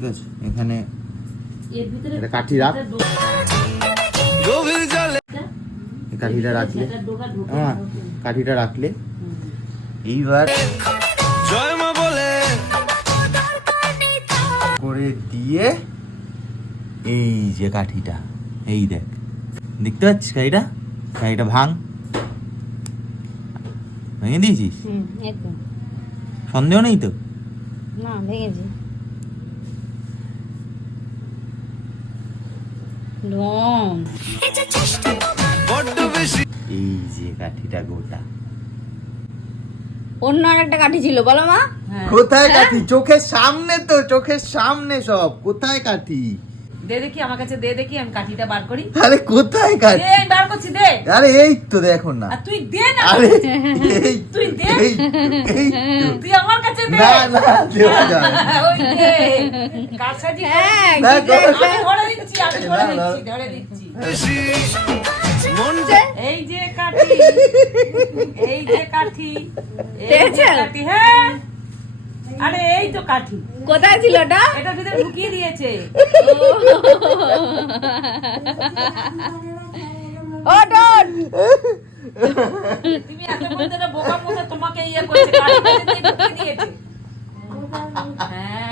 ঠিক আছে, এখানে এটা কাঠি রাখ, কাঠিটা রাখলে, হ্যাঁ কাঠিটা রাখলে এইবার জয় মা বলে করে দিয়ে এই যে কাঠিটা, এই দেখ, দেখতে পাচ্ছিস কাঠিটা? কাঠিটা ভাঙ, ভেঙে দিয়েছিস? একদম সন্দেহ নেই তো? না, ভেঙেছি। এই যে কাঠিটা গোটা। অন্য আরেকটা কাঠি ছিল, বলো মা। কোথায় কাঠি? চোখের সামনে তো, চোখের সামনে সব। কোথায় কাঠি? দে দেখি, আমার কাছে দে দেখি, আমি কাঠিটা বার করি। আরে কোথায় কাঠি? দে, আমি বার করছি, দে। আরে এই তো দেখো না। আর তুই দে না। আরে এই তুই দে। এই তুই আমার কাছে দে। না না, দেওয়া যাবে না। ওই দে। কারসাজি করে। হ্যাঁ, না, কি একটা- আমি ধরে দিচ্ছি, আমি ধরে দিচ্ছি, ধরে দিচ্ছি। এই যে কাঠি, এই যে কাঠি, এই যে দেখেছো? কাঠি, হ্যাঁ। আরে এই তো কাঠি, কোথায় ছিল ওটা? এটা ভিতরে ঢুকিয়ে দিয়েছে। ও ডন, তুমি এতক্ষণ ধরে বোকা মতো তোমাকে ইয়ে করছে, কাঠিটা ভিতরে ঢুকিয়ে দিয়েছে। হ্যাঁ,